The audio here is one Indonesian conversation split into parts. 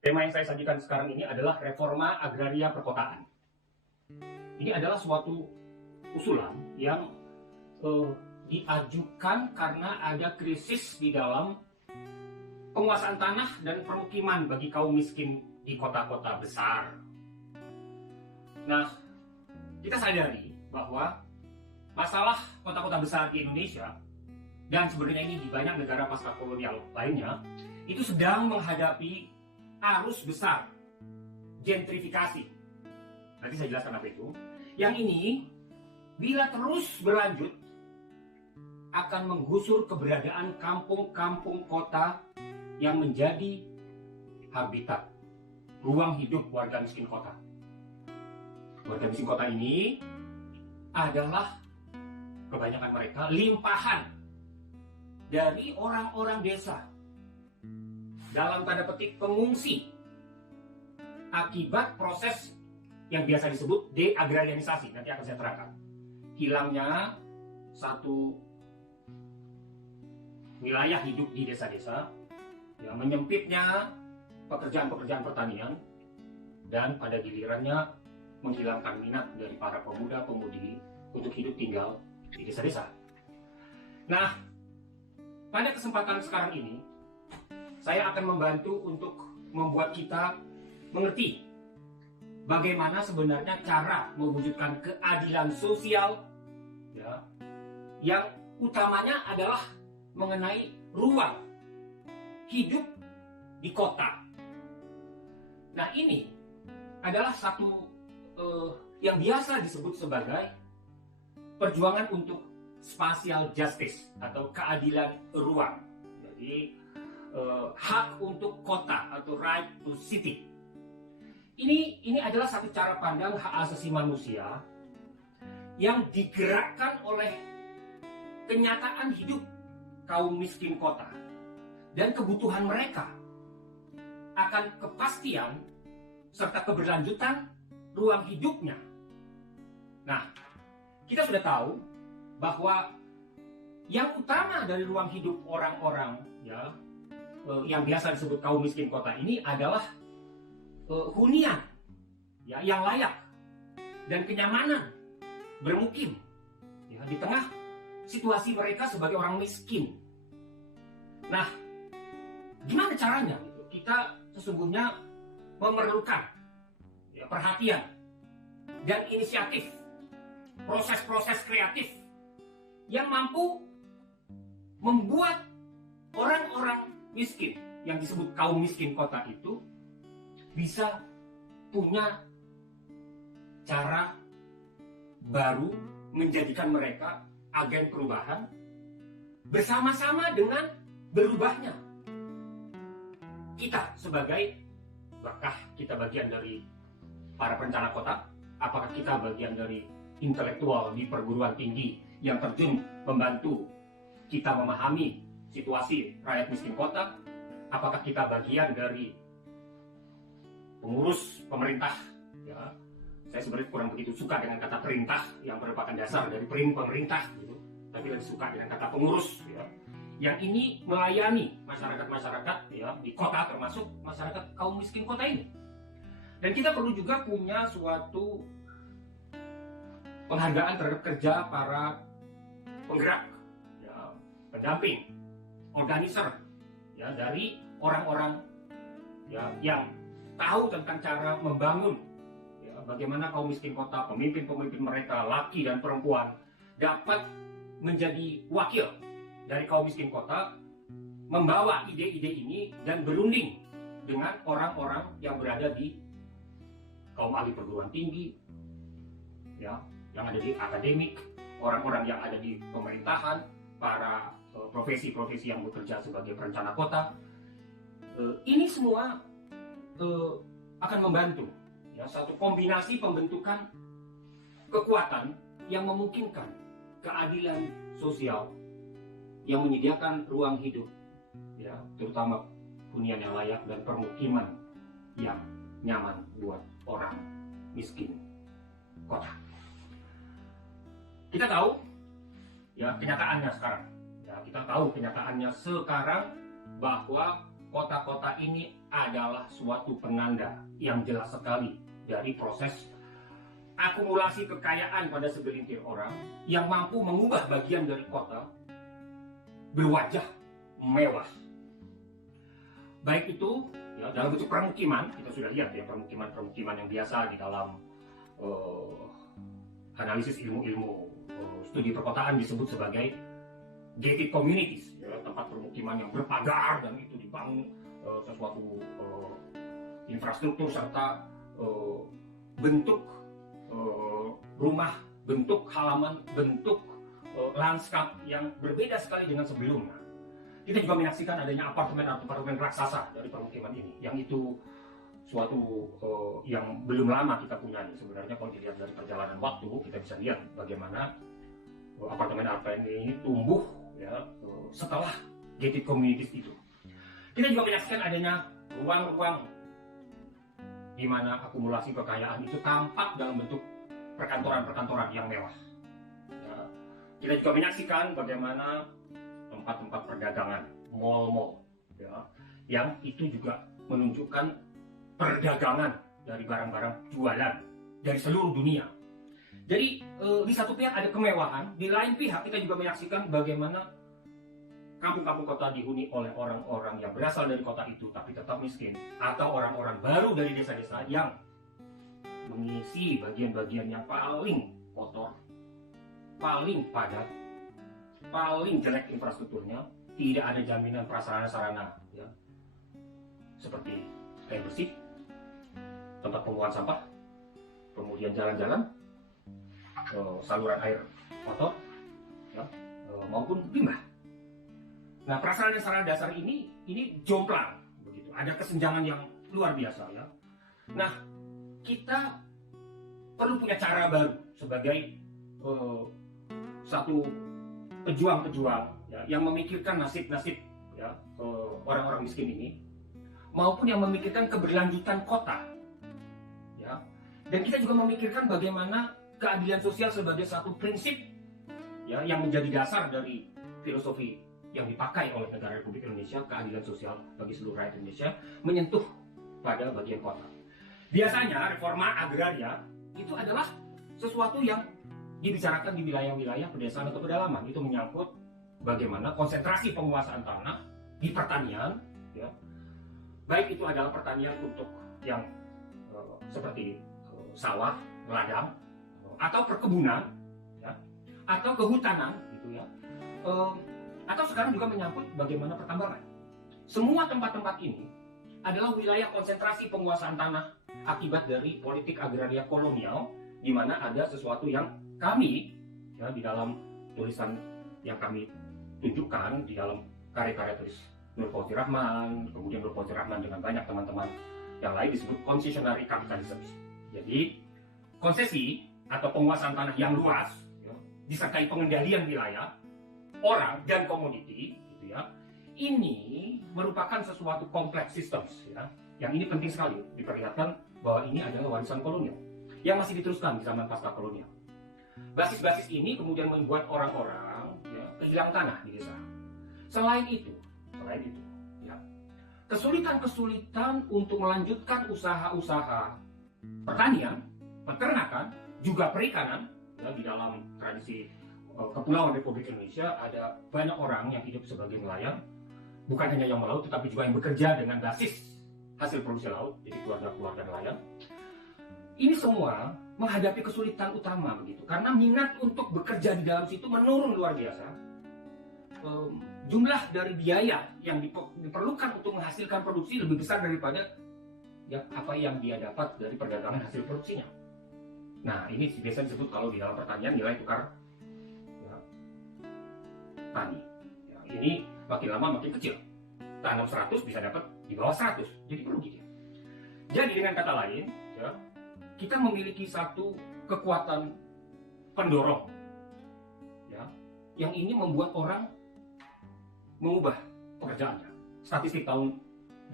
Tema yang saya sajikan sekarang ini adalah reforma agraria perkotaan. Ini adalah suatu usulan yang diajukan karena ada krisis di dalam penguasaan tanah dan permukiman bagi kaum miskin di kota-kota besar. Nah, kita sadari bahwa masalah kota-kota besar di Indonesia dan sebenarnya ini di banyak negara pasca kolonial lainnya itu sedang menghadapi arus besar gentrifikasi. Nanti saya jelaskan apa itu. Yang ini bila terus berlanjut akan menggusur keberadaan kampung-kampung kota yang menjadi habitat ruang hidup warga miskin kota. Warga miskin kota ini adalah kebanyakan mereka limpahan dari orang-orang desa, dalam tanda petik pengungsi, akibat proses yang biasa disebut deagrarianisasi. Nanti akan saya terangkan. Hilangnya satu wilayah hidup di desa-desa, ya, menyempitnya pekerjaan-pekerjaan pertanian, dan pada gilirannya menghilangkan minat dari para pemuda-pemudi untuk hidup tinggal di desa-desa. Nah, pada kesempatan sekarang ini, saya akan membantu untuk membuat kita mengerti bagaimana sebenarnya cara mewujudkan keadilan sosial, ya, yang utamanya adalah mengenai ruang hidup di kota. Nah, ini adalah satu yang biasa disebut sebagai perjuangan untuk spatial justice atau keadilan ruang. Jadi hak untuk kota atau right to city. Ini adalah satu cara pandang hak asasi manusia yang digerakkan oleh kenyataan hidup kaum miskin kota dan kebutuhan mereka akan kepastian serta keberlanjutan ruang hidupnya. Nah, kita sudah tahu bahwa yang utama dari ruang hidup orang-orang, ya, yang biasa disebut kaum miskin kota ini adalah hunian, ya, yang layak dan kenyamanan bermukim, ya, di tengah situasi mereka sebagai orang miskin. Nah, gimana caranya? Kita sesungguhnya memerlukan, ya, perhatian dan inisiatif, proses-proses kreatif yang mampu membuat orang-orang miskin yang disebut kaum miskin kota itu bisa punya cara baru menjadikan mereka agen perubahan bersama-sama dengan berubahnya kita sebagai, apakah kita bagian dari para perencana kota, apakah kita bagian dari intelektual di perguruan tinggi yang terjun membantu kita memahami situasi rakyat miskin kota, apakah kita bagian dari pengurus pemerintah, ya. Saya sebenarnya kurang begitu suka dengan kata perintah yang merupakan dasar dari pemerintah, gitu. Tapi lebih suka dengan kata pengurus, ya, yang ini melayani masyarakat-masyarakat, ya, di kota, termasuk masyarakat kaum miskin kota ini. Dan kita perlu juga punya suatu penghargaan terhadap kerja para penggerak, ya, pendamping, organizer, ya, dari orang-orang, ya, yang tahu tentang cara membangun, ya, bagaimana kaum miskin kota, pemimpin-pemimpin mereka, laki dan perempuan, dapat menjadi wakil dari kaum miskin kota, membawa ide-ide ini dan berunding dengan orang-orang yang berada di kaum ahli perguruan tinggi, ya, yang ada di akademik, orang-orang yang ada di pemerintahan, para profesi-profesi yang bekerja sebagai perencana kota. Ini semua akan membantu, ya, satu kombinasi pembentukan kekuatan yang memungkinkan keadilan sosial yang menyediakan ruang hidup, ya, terutama hunian yang layak dan permukiman yang nyaman buat orang miskin kota. Kita tahu, ya, kenyataannya sekarang. Ya, kita tahu kenyataannya sekarang bahwa kota-kota ini adalah suatu penanda yang jelas sekali dari proses akumulasi kekayaan pada segelintir orang yang mampu mengubah bagian dari kota berwajah mewah. Baik itu ya, dalam bentuk permukiman, kita sudah lihat ya permukiman yang biasa di dalam analisis ilmu-ilmu studi perkotaan disebut sebagai gated communities, ya, tempat permukiman yang berpagar dan itu dibangun sesuatu infrastruktur serta bentuk rumah, bentuk halaman, bentuk lanskap yang berbeda sekali dengan sebelumnya. Kita juga menyaksikan adanya apartemen raksasa dari permukiman ini, yang itu suatu yang belum lama kita punya nih. Sebenarnya kalau dilihat dari perjalanan waktu, kita bisa lihat bagaimana apartemen ini tumbuh ya setelah gated communities itu. Kita juga menyaksikan adanya ruang-ruang di mana akumulasi kekayaan itu tampak dalam bentuk perkantoran-perkantoran yang mewah. Ya, kita juga menyaksikan bagaimana tempat-tempat perdagangan, mall-mall, ya, yang itu juga menunjukkan perdagangan dari barang-barang jualan dari seluruh dunia. Jadi di satu pihak ada kemewahan, di lain pihak kita juga menyaksikan bagaimana kampung-kampung kota dihuni oleh orang-orang yang berasal dari kota itu tapi tetap miskin, atau orang-orang baru dari desa-desa yang mengisi bagian-bagian yang paling kotor, paling padat, paling jelek infrastrukturnya, tidak ada jaminan prasarana-sarana ya, seperti air bersih, tempat pembuangan sampah, kemudian jalan-jalan, saluran air kotor, ya, maupun limbah. Nah, prasarana-sarana dasar ini jomplang begitu. Ada kesenjangan yang luar biasa ya. Nah, kita perlu punya cara baru sebagai satu pejuang-pejuang ya, yang memikirkan nasib-nasib ya orang-orang miskin ini, maupun yang memikirkan keberlanjutan kota ya. Dan kita juga memikirkan bagaimana keadilan sosial sebagai satu prinsip ya yang menjadi dasar dari filosofi yang dipakai oleh negara Republik Indonesia, keadilan sosial bagi seluruh rakyat Indonesia, menyentuh pada bagian kota. Biasanya reforma agraria itu adalah sesuatu yang dibicarakan di wilayah-wilayah pedesaan atau pedalaman. Itu menyangkut bagaimana konsentrasi penguasaan tanah di pertanian, ya. Baik itu adalah pertanian untuk yang seperti sawah, ladang, atau perkebunan, ya, atau kehutanan, gitu ya. Atau sekarang juga menyangkut bagaimana pertambangan. Semua tempat-tempat ini adalah wilayah konsentrasi penguasaan tanah akibat dari politik agraria kolonial, di mana ada sesuatu yang kami ya, di dalam tulisan yang kami tunjukkan di dalam karya-karya tulis Nur Fauzi Rahman, kemudian Nur Fauzi Rahman dengan banyak teman-teman yang lain disebut concessionary capitalism. Jadi konsesi atau penguasaan tanah yang luas ya, disertai pengendalian wilayah, orang dan komoditi, gitu ya. Ini merupakan sesuatu kompleks sistem, ya. Yang ini penting sekali diperlihatkan bahwa ini adalah warisan kolonial yang masih diteruskan di zaman pasca kolonial. Basis-basis ini kemudian membuat orang-orang ya, kehilangan tanah di desa. Selain itu, ya, kesulitan-kesulitan untuk melanjutkan usaha-usaha pertanian, peternakan, juga perikanan ya, di dalam tradisi Kepulauan Republik Indonesia ada banyak orang yang hidup sebagai nelayan, bukan hanya yang melaut tetapi juga yang bekerja dengan basis hasil produksi laut, jadi keluarga-keluarga nelayan. Ini semua menghadapi kesulitan utama begitu, karena minat untuk bekerja di dalam situ menurun luar biasa. Jumlah dari biaya yang diperlukan untuk menghasilkan produksi lebih besar daripada ya, apa yang dia dapat dari perdagangan hasil produksinya. Nah, ini biasa disebut kalau di dalam pertanian nilai tukar tani. Ya, ini makin lama makin kecil. Tanam 100 bisa dapat di bawah 100. Jadi merugi dia. Jadi dengan kata lain, ya, kita memiliki satu kekuatan pendorong, ya, yang ini membuat orang mengubah pekerjaannya. Statistik tahun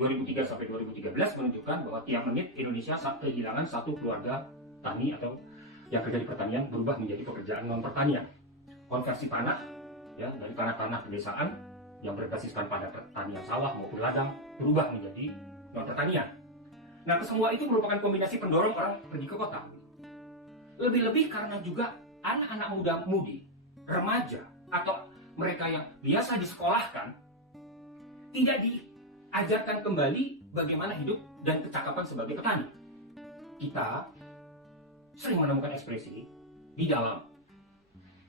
2003 sampai 2013 menunjukkan bahwa tiap menit Indonesia kehilangan satu keluarga tani atau yang kerja di pertanian berubah menjadi pekerjaan non pertanian. Konversi tanah ya, dari tanah-tanah pedesaan yang berbasiskan pada pertanian sawah maupun ladang berubah menjadi non-pertanian. Nah, kesemua itu merupakan kombinasi pendorong orang pergi ke kota. Lebih-lebih karena juga anak-anak muda-mudi, remaja, atau mereka yang biasa disekolahkan, tidak diajarkan kembali bagaimana hidup dan kecakapan sebagai petani. Kita sering menemukan ekspresi di dalam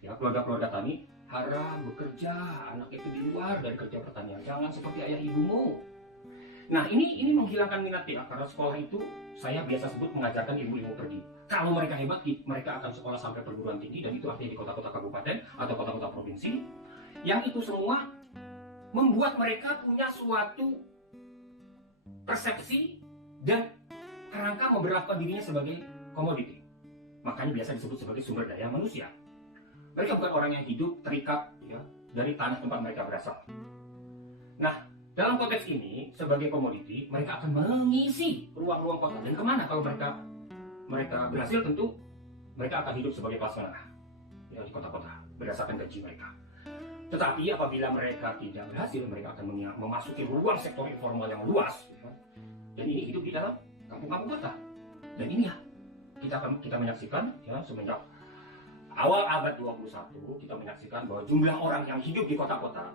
keluarga-keluarga tani, "Hara bekerja, anak itu di luar dari kerja pertanian, jangan seperti ayah ibumu." Nah, ini menghilangkan minat ya, karena sekolah itu saya biasa sebut mengajarkan ilmu-ilmu pergi. Kalau mereka hebat, mereka akan sekolah sampai perguruan tinggi, dan itu artinya di kota-kota kabupaten atau kota-kota provinsi. Yang itu semua membuat mereka punya suatu persepsi dan kerangka memperlakukan dirinya sebagai komoditi. Makanya biasa disebut sebagai sumber daya manusia. Mereka bukan orang yang hidup terikat dari tanah tempat mereka berasal. Nah, dalam konteks ini, sebagai komoditi, mereka akan mengisi ruang-ruang kota. Dan kemana kalau mereka berhasil? Tentu mereka akan hidup sebagai kelas menengah di kota-kota berdasarkan gaji mereka. Tetapi apabila mereka tidak berhasil, mereka akan memasuki ruang sektor informal yang luas. Dan ini hidup di dalam kampung-kampung kota. Dan ini kita menyaksikan semenjak awal abad 21, kita menyaksikan bahwa jumlah orang yang hidup di kota-kota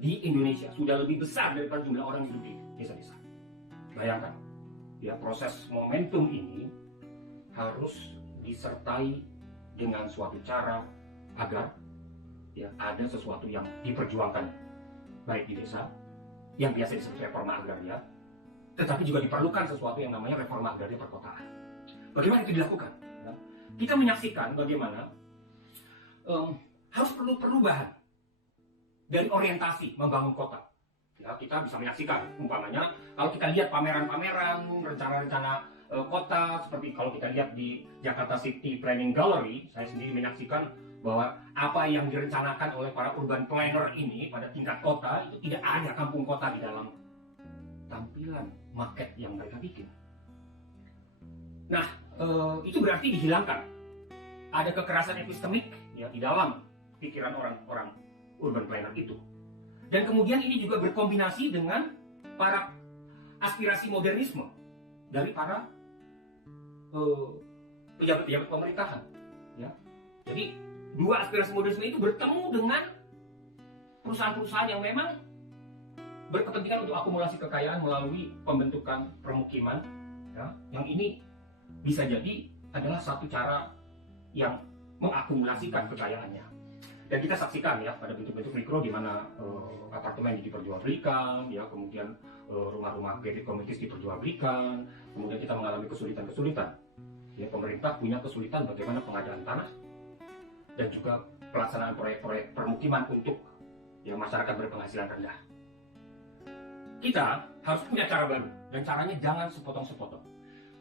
di Indonesia sudah lebih besar daripada jumlah orang yang hidup di desa-desa. Bayangkan, proses momentum ini harus disertai dengan suatu cara agar ada sesuatu yang diperjuangkan baik di desa, yang biasa disebut reforma agraria, tetapi juga diperlukan sesuatu yang namanya reforma agraria perkotaan. Bagaimana itu dilakukan? Kita menyaksikan bagaimana harus perlu perubahan dari orientasi membangun kota. Kita bisa menyaksikan, umpamanya kalau kita lihat pameran-pameran, rencana-rencana kota, seperti kalau kita lihat di Jakarta City Planning Gallery, saya sendiri menyaksikan bahwa apa yang direncanakan oleh para urban planner ini pada tingkat kota, itu tidak ada kampung kota di dalam tampilan maket yang mereka bikin. Nah, itu berarti dihilangkan. Ada kekerasan epistemik di dalam pikiran orang-orang urban planner itu. Dan kemudian ini juga berkombinasi dengan para aspirasi modernisme dari para pejabat-pejabat pemerintahan. Jadi dua aspirasi modernisme itu bertemu dengan perusahaan-perusahaan yang memang berkepentingan untuk akumulasi kekayaan melalui pembentukan permukiman. Yang ini bisa jadi adalah satu cara yang mengakumulasikan kekayaannya. Dan kita saksikan pada bentuk-bentuk mikro di mana apartemen diperjualbelikan, kemudian rumah-rumah gated communities diperjualbelikan, kemudian kita mengalami kesulitan-kesulitan. Pemerintah punya kesulitan bagaimana pengadaan tanah dan juga pelaksanaan proyek-proyek permukiman untuk masyarakat berpenghasilan rendah. Kita harus punya cara baru, dan caranya jangan sepotong-sepotong.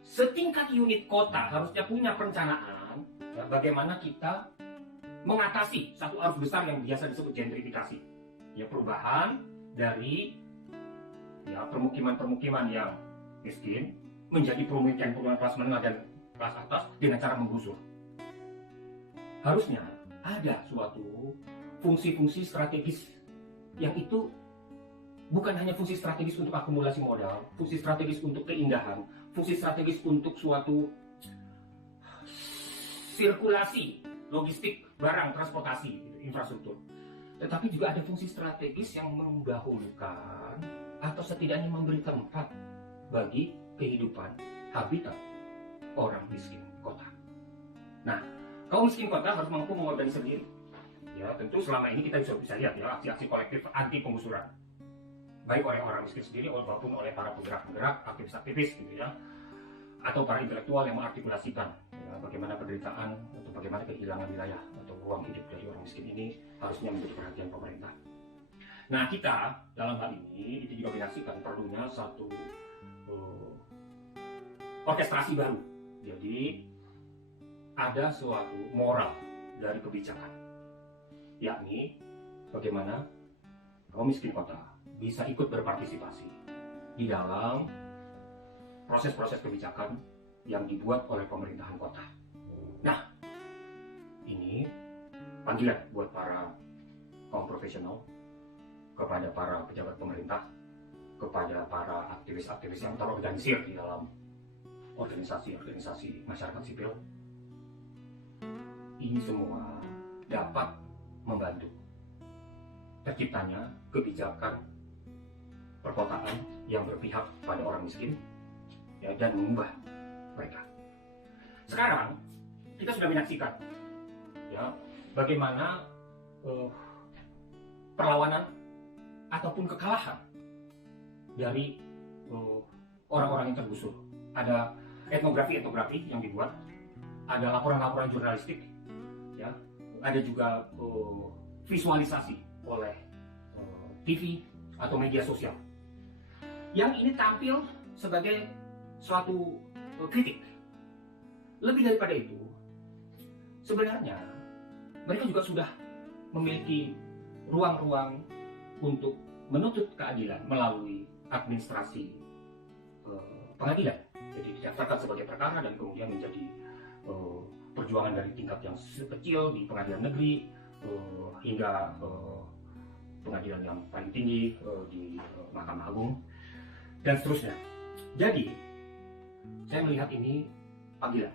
Setingkat unit kota harusnya punya perencanaan bagaimana kita mengatasi satu arus besar yang biasa disebut gentrifikasi. Perubahan dari permukiman-permukiman yang miskin menjadi permukiman kelas menengah dan kelas atas dengan cara menggusur. Harusnya ada suatu fungsi-fungsi strategis yang itu bukan hanya fungsi strategis untuk akumulasi modal, fungsi strategis untuk keindahan, fungsi strategis untuk suatu sirkulasi logistik, barang, transportasi, infrastruktur. Tetapi juga ada fungsi strategis yang mendahulukan atau setidaknya memberi tempat bagi kehidupan habitat orang miskin kota. Nah, kaum miskin kota harus mampu mengorganisir diri. Tentu selama ini kita bisa lihat aksi-aksi kolektif anti penggusuran. Baik oleh orang miskin sendiri maupun oleh para penggerak-penggerak, aktivis-aktivis atau para intelektual yang mengartikulasikan bagaimana penderitaan atau bagaimana kehilangan wilayah atau ruang hidup dari orang miskin ini harusnya menjadi perhatian pemerintah. Nah, kita dalam hal ini itu juga menyaksikan perlunya satu orkestrasi baru. Jadi ada suatu moral dari kebijakan, yakni bagaimana kaum miskin kota bisa ikut berpartisipasi di dalam proses-proses kebijakan yang dibuat oleh pemerintahan kota. Nah, ini panggilan buat para kaum profesional, kepada para pejabat pemerintah, kepada para aktivis-aktivis yang terorganisir di dalam organisasi-organisasi masyarakat sipil. Ini semua dapat membantu terciptanya kebijakan perkotaan yang berpihak pada orang miskin, ya, dan mengubah mereka. Sekarang kita sudah menyaksikan, ya, bagaimana perlawanan ataupun kekalahan dari orang-orang yang tergusur. Ada etnografi yang dibuat, ada laporan-laporan jurnalistik, ya, ada juga visualisasi oleh TV atau media sosial. Yang ini tampil sebagai suatu kritik. Lebih daripada itu, sebenarnya mereka juga sudah memiliki ruang-ruang untuk menuntut keadilan melalui administrasi pengadilan. Jadi didaftarkan sebagai perkara dan kemudian menjadi perjuangan dari tingkat yang kecil di pengadilan negeri hingga pengadilan yang paling tinggi di Mahkamah Agung dan seterusnya. Jadi saya melihat ini panggilan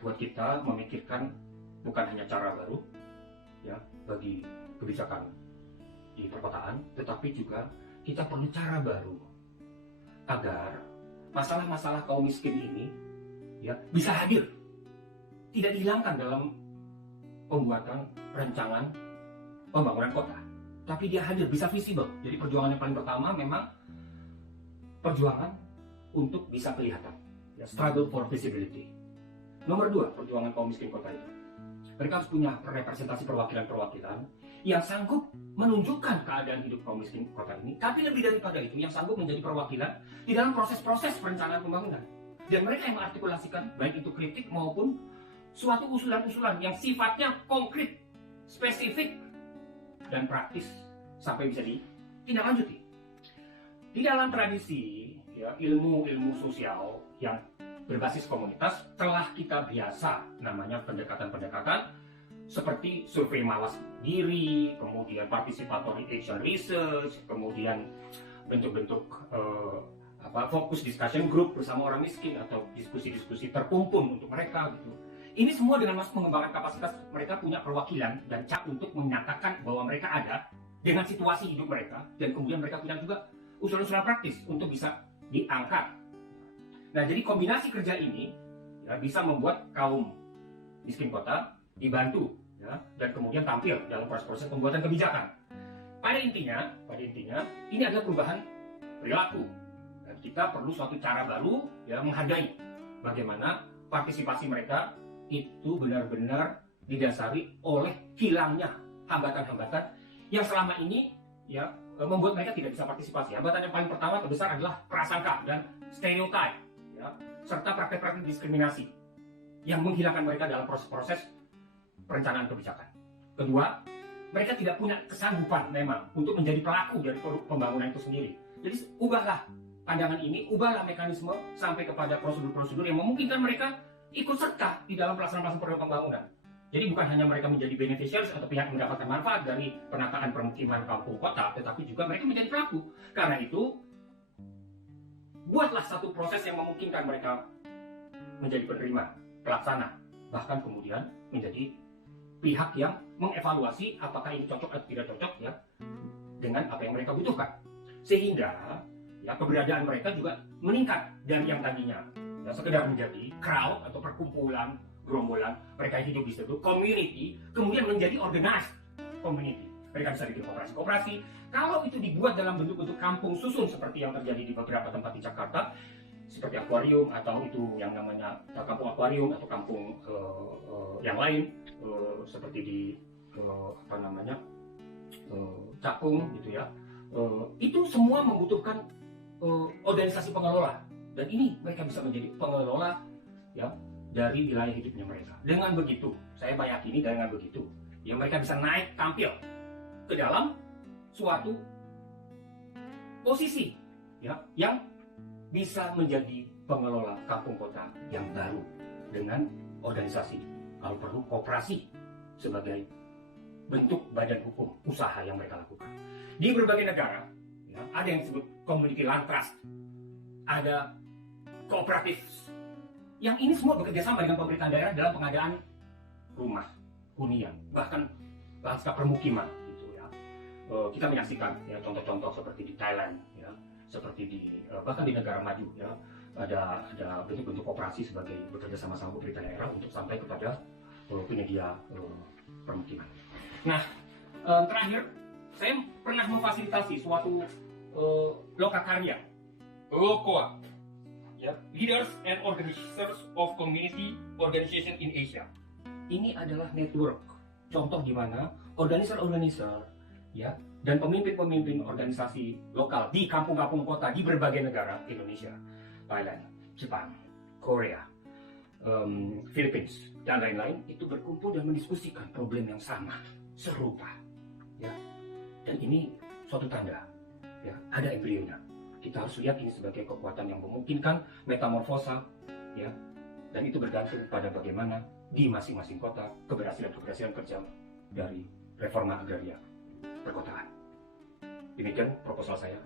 buat kita memikirkan bukan hanya cara baru, ya, bagi kebijakan di perkotaan, tetapi juga kita perlu cara baru agar masalah-masalah kaum miskin ini, ya, bisa hadir, tidak dihilangkan dalam pembuatan rancangan pembangunan kota, tapi dia hadir, bisa visible. Jadi perjuangan yang paling pertama memang perjuangan untuk bisa kelihatan, ya, struggle for visibility. Nomor 2, perjuangan kaum miskin kota itu. Mereka harus punya representasi perwakilan-perwakilan yang sanggup menunjukkan keadaan hidup kaum miskin kota ini, tapi lebih daripada itu, yang sanggup menjadi perwakilan di dalam proses-proses perencanaan pembangunan. Dan mereka yang mengartikulasikan, baik itu kritik maupun suatu usulan-usulan yang sifatnya konkret, spesifik, dan praktis, sampai bisa ditindaklanjuti. Di dalam tradisi, ya, ilmu sosial yang berbasis komunitas telah kita biasa namanya pendekatan-pendekatan seperti survei mawas diri, kemudian participatory action research, kemudian bentuk-bentuk fokus discussion group bersama orang miskin atau diskusi-diskusi terkumpul untuk mereka gitu. Ini semua dengan masuk mengembangkan kapasitas mereka punya perwakilan dan cak untuk menyatakan bahwa mereka ada dengan situasi hidup mereka, dan kemudian mereka punya juga usulan-usulan praktis untuk bisa diangkat. Nah, jadi kombinasi kerja ini, ya, bisa membuat kaum miskin kota dibantu, ya, dan kemudian tampil dalam proses-proses pembuatan kebijakan. Pada intinya ini adalah perubahan perilaku. Dan kita perlu suatu cara baru, ya, menghargai bagaimana partisipasi mereka itu benar-benar didasari oleh hilangnya hambatan-hambatan yang selama ini, ya, membuat mereka tidak bisa partisipasi. Hambatan yang paling pertama terbesar adalah prasangka dan stereotip, ya, serta praktek-praktek diskriminasi yang menghilangkan mereka dalam proses-proses perencanaan kebijakan. Kedua, mereka tidak punya kesanggupan memang untuk menjadi pelaku dari pembangunan itu sendiri. Jadi ubahlah pandangan ini, ubahlah mekanisme sampai kepada prosedur-prosedur yang memungkinkan mereka ikut serta di dalam pelaksanaan program pembangunan. Jadi bukan hanya mereka menjadi beneficiaries atau pihak yang mendapatkan manfaat dari penataan permukiman kampung kota, tetapi juga mereka menjadi pelaku. Karena itu, buatlah satu proses yang memungkinkan mereka menjadi penerima, pelaksana, bahkan kemudian menjadi pihak yang mengevaluasi apakah ini cocok atau tidak cocok, ya, dengan apa yang mereka butuhkan. Sehingga, ya, keberadaan mereka juga meningkat dari yang tadinya, ya, sekedar menjadi crowd atau perkumpulan, gerombolan, mereka hidup di situ, community, kemudian menjadi organized community. Mereka bisa bikin koperasi-koperasi. Kalau itu dibuat dalam bentuk-bentuk kampung susun seperti yang terjadi di beberapa tempat di Jakarta, seperti akuarium atau itu yang namanya kampung akuarium atau kampung yang lain seperti di Cakung gitu ya. Itu semua membutuhkan organisasi pengelola, dan ini mereka bisa menjadi pengelola, ya, dari wilayah hidupnya mereka. Dengan begitu, saya meyakini dengan begitu, ya, mereka bisa naik tampil ke dalam suatu posisi, ya, yang bisa menjadi pengelola kampung kota yang baru dengan organisasi, kalau perlu koperasi sebagai bentuk badan hukum usaha yang mereka lakukan. Di berbagai negara, ya. Ada yang disebut community land trust, ada kooperatif. Yang ini semua bekerja sama dengan pemerintahan daerah dalam pengadaan rumah, hunian, bahkan lanskap permukiman gitu ya. Kita menyaksikan ya contoh-contoh seperti di Thailand ya, seperti di bahkan di negara maju ya, ada bentuk-bentuk kooperasi sebagai bekerja sama-sama pemerintah daerah untuk sampai kepada penyedia permukiman. Nah, terakhir saya pernah memfasilitasi suatu lokakarya, LOKOA, ya, Leaders and Organizers of Community Organization in Asia. Ini adalah network, contoh di mana organizer-organizer ya dan pemimpin-pemimpin organisasi lokal di kampung-kampung kota di berbagai negara, Indonesia, Thailand, Jepang, Korea, Philippines, dan lain-lain, itu berkumpul dan mendiskusikan problem yang sama, serupa, ya. Dan ini suatu tanda, ya, ada embrionya. Kita harus lihat ini sebagai kekuatan yang memungkinkan metamorfosa, ya, dan itu bergantung pada bagaimana di masing-masing kota keberhasilan kerja dari reforma agraria perkotaan. Demikian proposal saya,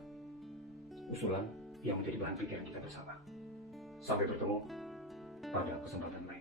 usulan yang menjadi bahan pikiran kita bersama. Sampai bertemu pada kesempatan lain.